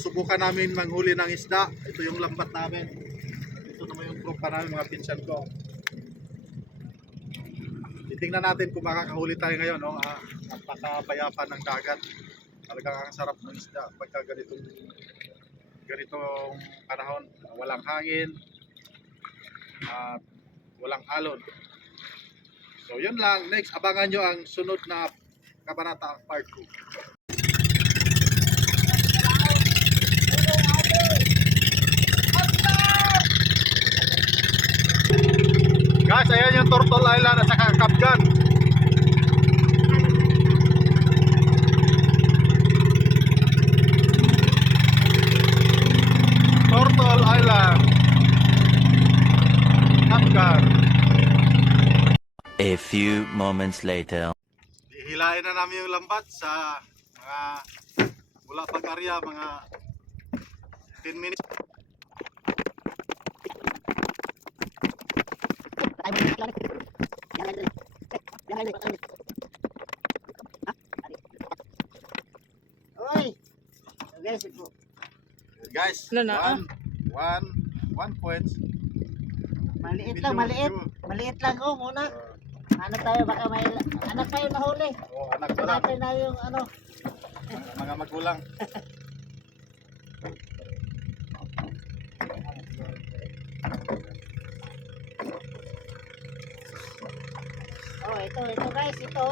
Subukan namin manghuli ng isda. Ito yung lambat namin. Ito naman yung tropa namin, mga pinsan ko. Titingnan natin kung makakahuli tayo ngayon. No? Napakapayapa ng dagat. Talagang ang sarap ng isda pagka ganitong panahon. Walang hangin at walang alon. So yun lang. Next, abangan nyo ang sunod na kabanata part 2. Guys, ayan yung Turtle Island at saka Kapgan. Turtle Island, Kapgan. A few moments later. Hihilain na namin yung lambat sa mga mula pag-arya, mga 10 minutes. Guys, one point. Maliit lang, maliit lang muna. Ano tayo, baka may anak tayo nahuli. Anak ko lang. Natin na yung ano. Mga magulang. Ito guys, ito.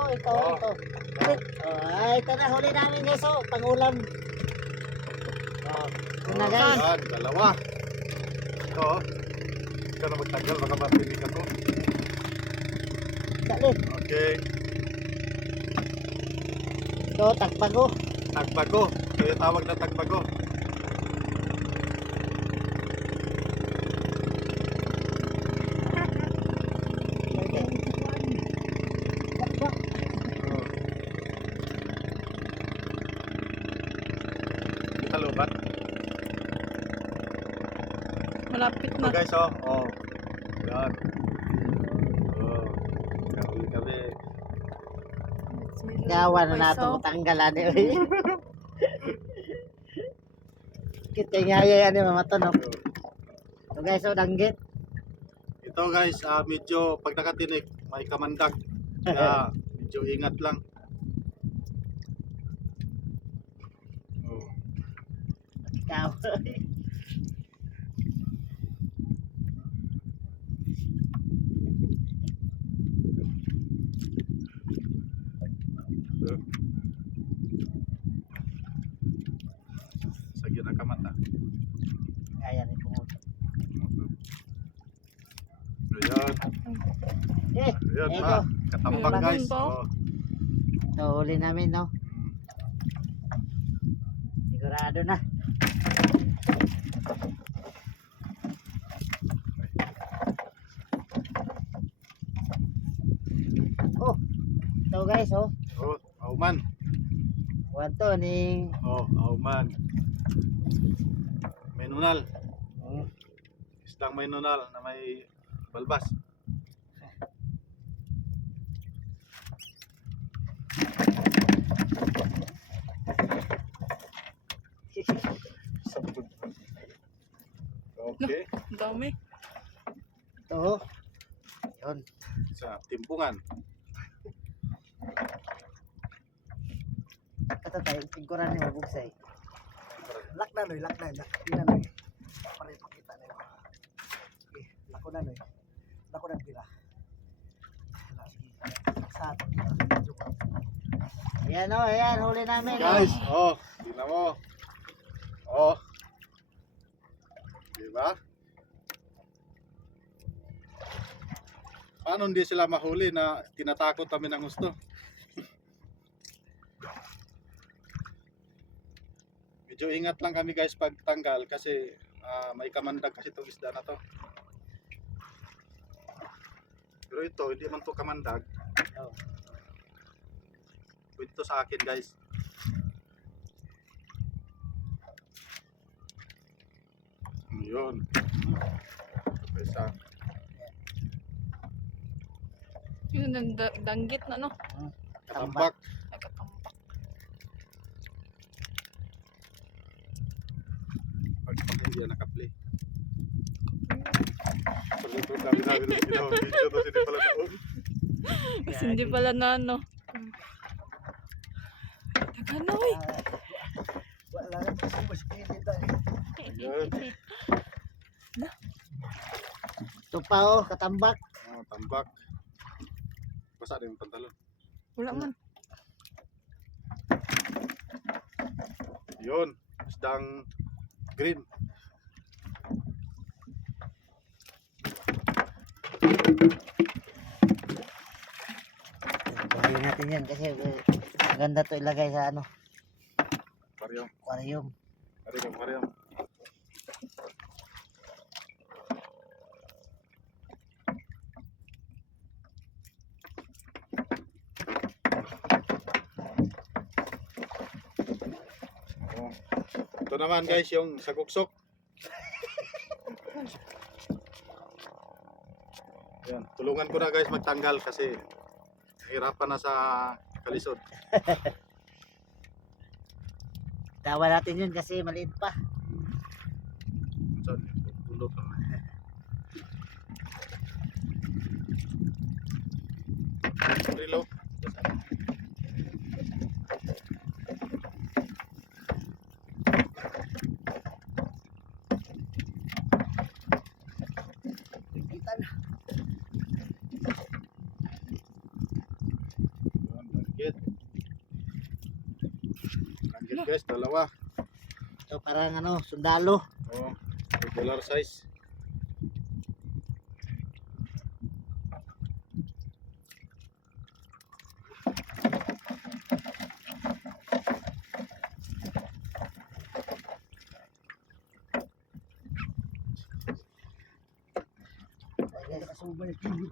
Ito na, huli namin guys, pangulam. Una guys. Dalawa. Ito. Ikaw na magtagal, baka mapinig ako. Dali. Okay. Ito, tagpago. Tagbago. Ito yung tawag na tagbago. Talubat. Malapit Ito na. guys, yan. Kahuli kami. Gawa na nato matanggalan eh. Kita nga yan ni mama to no. So guys, danggit. Ito guys, medyo pag nakatinig, may kamandag. Kaya medyo ingat lang. Ikaw. Sagyan ang kamata. Ayan ito. Ayan. Ayan ito. na. Katambak guys. Ito, huli namin no. Sigurado na. Ito guys, Auman. Wanto ning Auman. May nunal. Isdang may nunal na may balbas. Okay. Dami. ito. Yun. Sa timpungan. Ito tayo, tingkuran ni mabugsay. Lak na noy. Pila noy. Pare pakita na yun. Okay, lako na noy. Lako na pila. Ayan ayan, huli namin. Guys, tingnan mo. Diba? Paano hindi sila mahuli na tinatakot kami ng gusto? Medyo ingat lang kami guys pag tanggal kasi may kamandag kasi itong isda na to. Pero ito, hindi man to kamandag. Pwede to sa akin guys. Yun. Isa. Yun ang danggit na no. Katambak. Nagkatambak. Hindi yan naka-play. Pag-upload namin ng ginawa video, tapos hindi pala naon. Kasi hindi pala na ano. Tagano eh. Wala na kasi muskil dito. Ayan. Ito pa oh, katambak. Oh, tambak. Basa rin yung pantalon. Wala man. Yun, isdang green. Sabihin natin yan kasi maganda to ilagay sa ano, Mariam, aquarium. Mariam. Oh. Ito naman guys, yung saguksok. Yan, tulungan ko na guys magtanggal kasi hirapan na sa kalisod. Tawa natin yun kasi maliit pa. Saan? Tulog na. Rilo. Kita na. Yun, target. Target guys, dalawa. Ito parang ano, sundalo. Oh, regular size.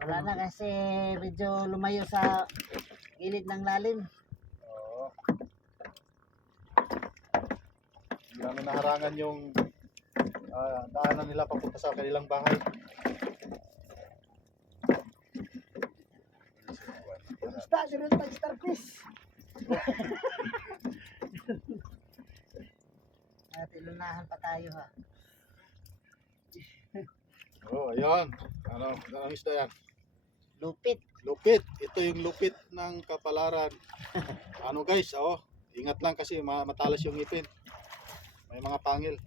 Wala na kasi medyo lumayo sa gilid ng lalim. Oo. Hindi namin naharangan yung daanan nila papunta sa kanilang bahay. Basta, ganun tayo starfish. At ilunahan pa tayo ha. Oh, ayun. Anong isda yan? Lupit. Lupit. Ito yung lupit ng kapalaran. Ano guys, oh, ingat lang kasi matalas yung ngipin. May mga pangil.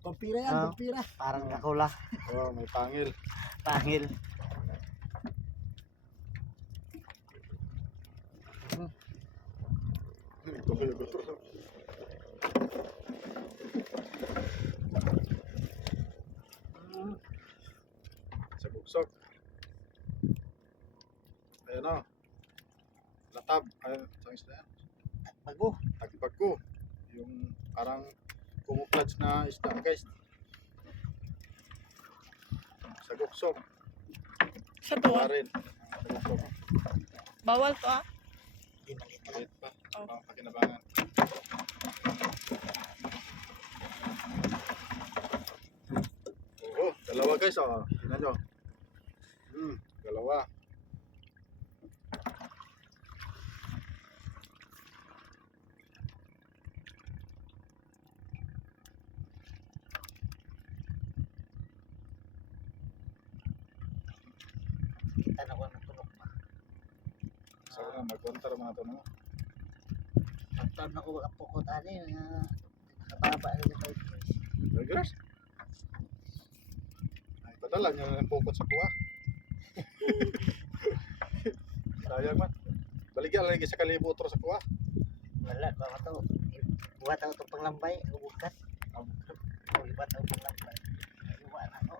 Pampira yan, pampira. Parang kakula. Oh, may pangil. Pangil. Sa buksok. Ayan o. Latab. Ayan, saan isda yan? Bago. Tagbago. Yung parang kumuplats na isda guys. Sa buksok. Sa to ah. Rin. Sa buksok. Bawal to ah. Di maliit lang. Wait pa. Ang pakinabangan. Oo, dalawa guys oh. Tingnan nyo. Dalawa. Kita na ko ng tulog pa. Sabi na, magkontar mga ito no? Pagtan na ko kapukot ano yung nakababa na dito. Burgers? Ay, padala nyo na ng pukot sa kuha. Sayang man. Baligyan lagi sa kalibutro sa kuha. Wala, baka to. Buhat ako itong panglambay. Bukat. Buhat ako panglambay. Buhat ako.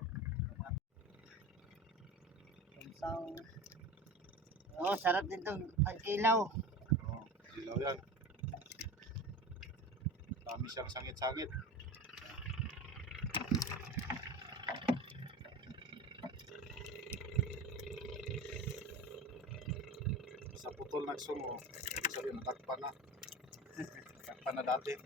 Oh, sarap din itong pagkilaw. Oo, ilaw yan. Dami siyang sangit-sangit. Sa putol nagsungo, ibig sabihin, takpan na. Takpan na dati.